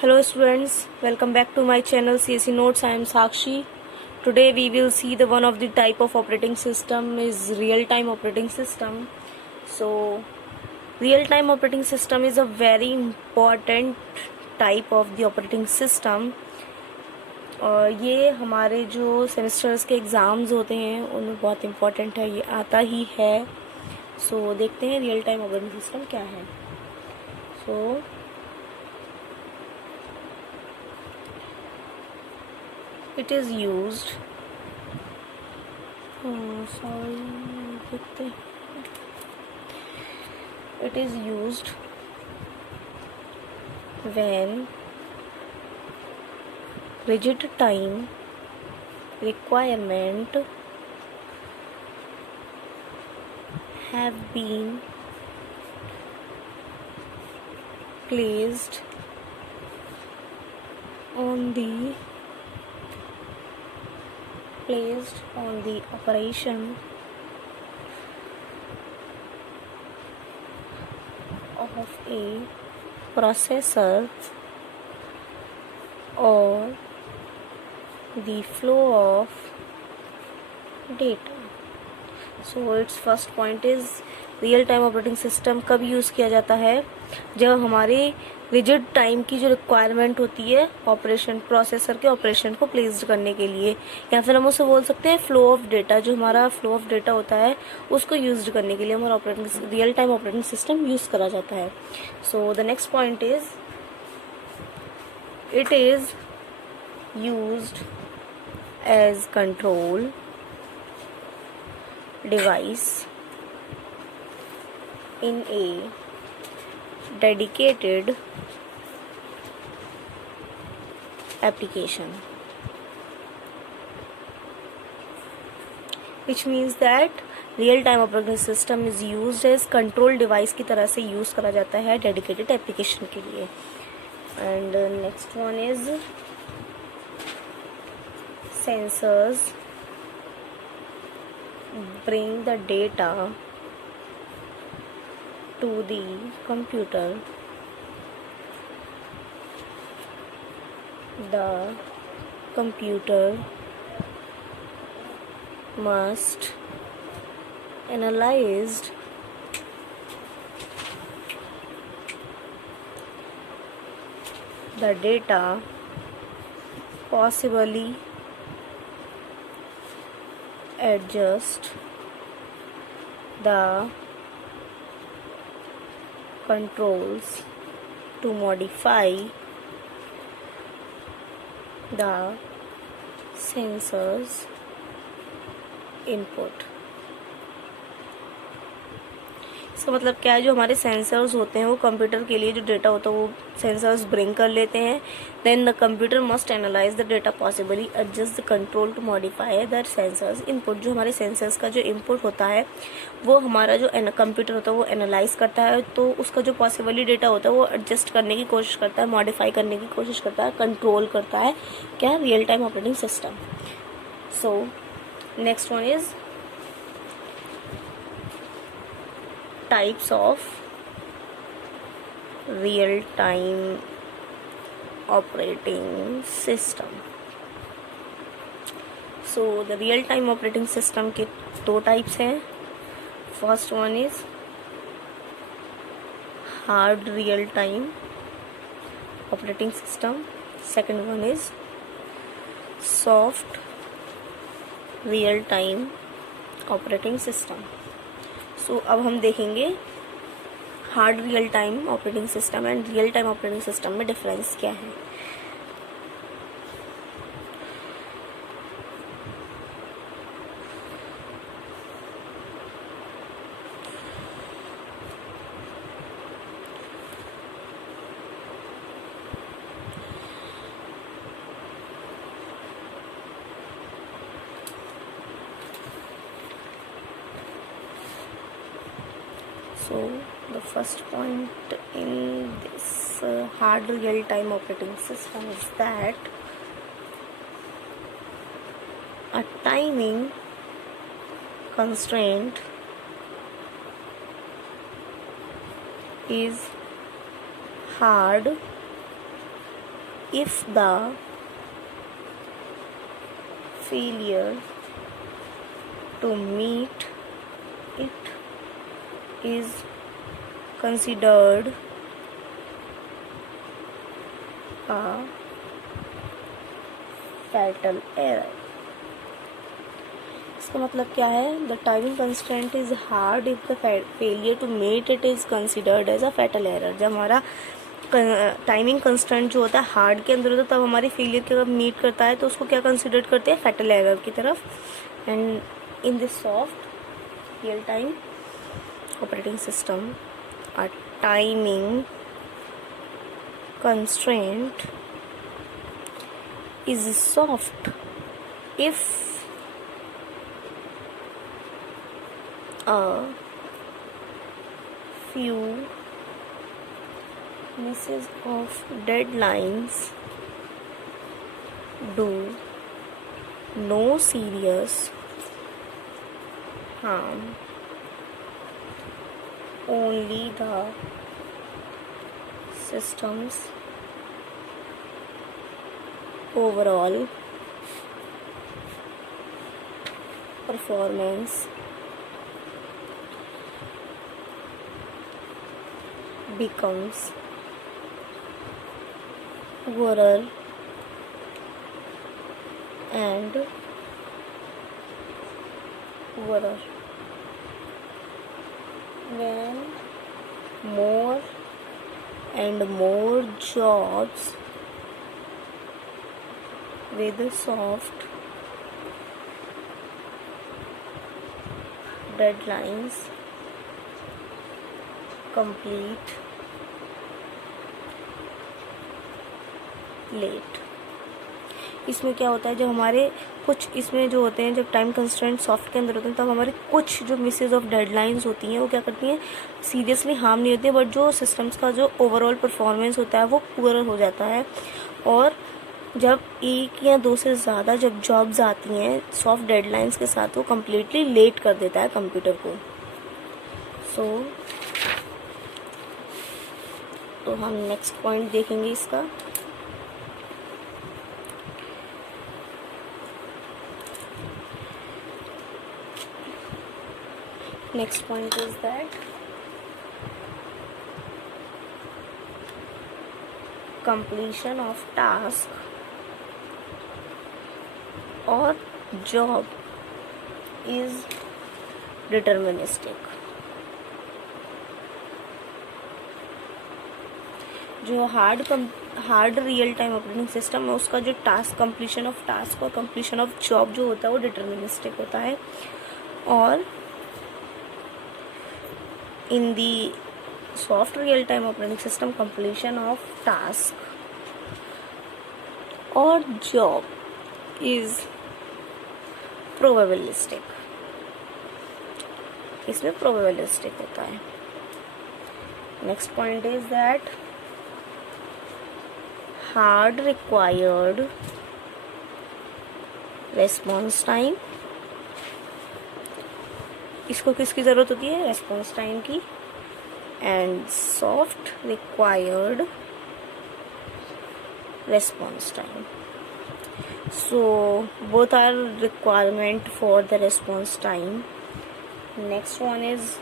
Hello students, welcome back to my channel CSE Notes. I am Sakshi. Today we will see the one of the type of operating system is real-time operating system. So real-time operating system is a very important type of the operating system. और ये हमारे जो सेमेस्टर्स के एग्ज़ाम्स होते हैं उनमें बहुत इम्पोर्टेंट है, ये आता ही है. सो देखते हैं रियल टाइम ऑपरेटिंग सिस्टम क्या है. सो it is used it is used when rigid time requirement have been placed on the operation of a processor or the flow of data. So its first point is real time operating system कब यूज़ किया जाता है, जब हमारी rigid time की जो रिक्वायरमेंट होती है ऑपरेशन प्रोसेसर के ऑपरेशन को प्लेस्ड करने के लिए, या फिर हम उसे बोल सकते हैं फ्लो ऑफ डेटा. जो हमारा फ्लो ऑफ डेटा होता है उसको यूज करने के लिए हमारा operating real time operating system use करा जाता है. So the next point is it is used as control device in a dedicated application, which means that real time operating system is used as control device की तरह से यूज़ करा जाता है dedicated application के लिए. And next one is sensors bring the data to the computer. The computer must analyze the data, possibly adjust the controls to modify the sensors input. इसका मतलब क्या है, जो हमारे सेंसर्स होते हैं वो कंप्यूटर के लिए जो डेटा होता है वो सेंसर्स ब्रिंग कर लेते हैं. Then the computer must analyse the data, possibly adjust the control to modify that sensors input. जो हमारे सेंसर्स का जो इनपुट होता है वो हमारा जो कंप्यूटर होता है वो एनालाइज करता है, तो उसका जो पॉसिबली डेटा होता है वो एडजस्ट करने की कोशिश करता है, मॉडिफाई करने की कोशिश करता है, कंट्रोल करता है. क्या है? Real time operating system. So next one is types of real time operating system. So the real time operating system के दो types हैं. First one is hard real time operating system. Second one is soft real time operating system. सो अब हम देखेंगे hard real time operating system and real time operating system में डिफरेंस क्या है. So the first point in this hard real time operating system is that a timing constraint is hard if the failure to meet it is considered a fatal error. इसका मतलब क्या है? The timing constraint is hard if the failure to meet it is considered as a fatal error. जब हमारा timing constraint जो होता है हार्ड के अंदर होता है, तब हमारी फेलियर के जब मीट करता है तो उसको क्या कंसिडर करते हैं? फैटल एरर की तरफ. And in this soft real time operating system a timing constraint is soft if a few misses of deadlines do no serious harm, only the systems overall performance becomes poorer and poorer when more and more jobs with soft deadlines complete late. इसमें क्या होता है, जब हमारे कुछ इसमें जो होते हैं, जब टाइम कंस्ट्रेंट सॉफ्ट के अंदर होते हैं, तब हमारे कुछ जो मिसेज ऑफ डेडलाइंस होती हैं वो क्या करती हैं? सीरियसली हार्म नहीं होती है, बट जो सिस्टम्स का जो ओवरऑल परफॉर्मेंस होता है वो पुअर हो जाता है. और जब एक या दो से ज़्यादा जब जॉब्स आती हैं सॉफ्ट डेडलाइंस के साथ, वो कम्प्लीटली लेट कर देता है कंप्यूटर को. तो हम नेक्स्ट पॉइंट देखेंगे इसका. Next point is that completion of task or job is deterministic. जो hard real time operating system है उसका जो कंप्लीशन ऑफ टास्क और कंप्लीशन ऑफ जॉब जो होता है वो डिटर्मिनिस्टिक होता है. और in the soft real time operating system completion of task or job is probabilistic. इसमें probabilistic होता है. Next point is that hard required response time. इसको किसकी ज़रूरत होती है? रेस्पॉन्स टाइम की. And soft required response time. So both are requirement for the response time. Next one is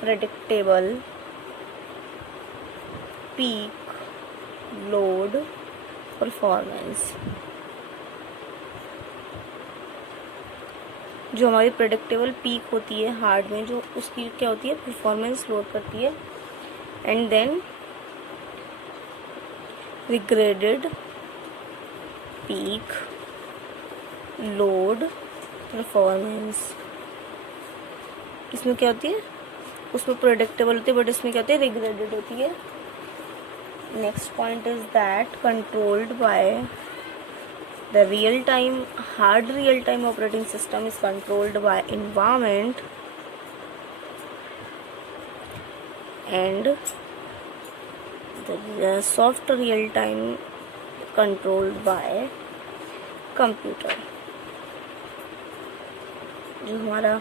predictable peak load performance. जो हमारी प्रेडिक्टेबल पीक होती है हार्ड में, जो उसकी क्या होती है? परफॉर्मेंस लोड करती है. And then regraded peak load performance. इसमें क्या होती है? उसमें प्रेडिक्टेबल होती है, बट इसमें क्या होती है? रिग्रेडेड होती है. Next point is that controlled by the hard real-time operating system is controlled by environment and the soft real-time controlled by computer. जो हमारा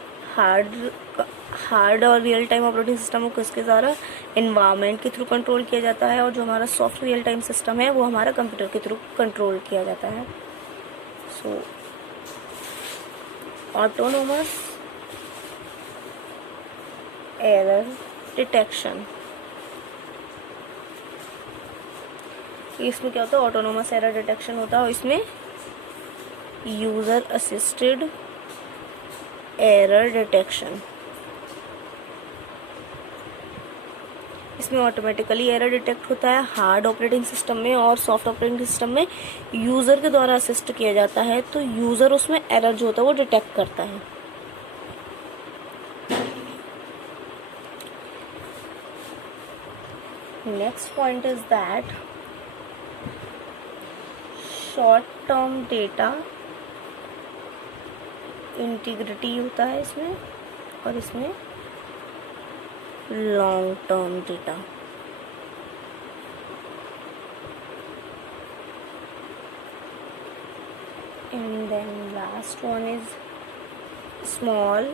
हार्ड और रियल टाइम ऑपरेटिंग सिस्टम को किसके द्वारा, एनवायरनमेंट के थ्रू कंट्रोल किया जाता है, और जो हमारा सॉफ्ट रियल टाइम सिस्टम है वो हमारा कंप्यूटर के थ्रू कंट्रोल किया जाता है। सो ऑटोनोमस एरर डिटेक्शन, इसमें क्या होता है, ऑटोनोमस एरर डिटेक्शन होता है, और इसमें यूजर असिस्टेड एरर डिटेक्शन, इसमें ऑटोमेटिकली एरर डिटेक्ट होता है हार्ड ऑपरेटिंग सिस्टम में, और सॉफ्ट ऑपरेटिंग सिस्टम में यूजर के द्वारा असिस्ट किया जाता है, तो यूजर उसमें एरर जो होता है वो डिटेक्ट करता है। Next point is that short term data integrity होता है इसमें, और इसमें long term data. And then last one is small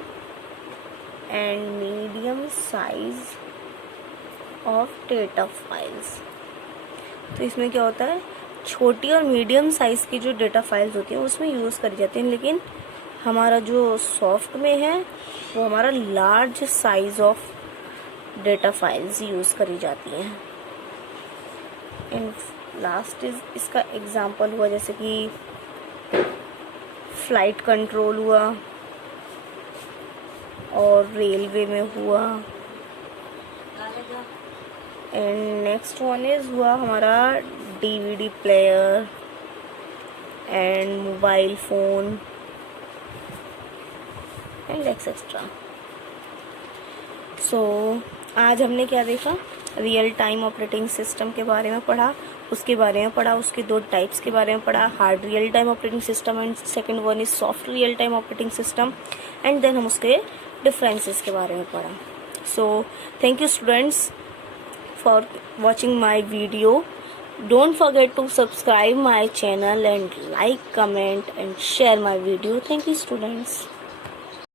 and medium size of data files। तो इसमें क्या होता है, छोटी और मीडियम साइज की जो डेटा फाइल्स होती हैं उसमें यूज़ करी जाती हैं, लेकिन हमारा जो सॉफ्ट में है वो हमारा large size of data files use करी जाती हैं। एंड लास्ट इज इसका एग्जांपल हुआ जैसे कि फ्लाइट कंट्रोल हुआ और रेलवे में हुआ। एंड नेक्स्ट वन इज हुआ हमारा DVD player and mobile phone and etcetera. So आज हमने क्या देखा, रियल टाइम ऑपरेटिंग सिस्टम के बारे में पढ़ा, उसके बारे में पढ़ा, उसके दो टाइप्स के बारे में पढ़ा, hard real time operating system and second one is soft real time operating system, and then हम उसके डिफरेंसेस के बारे में पढ़ा। So thank you students for watching my video. Don't forget to subscribe my channel and like, comment and share my video. Thank you students.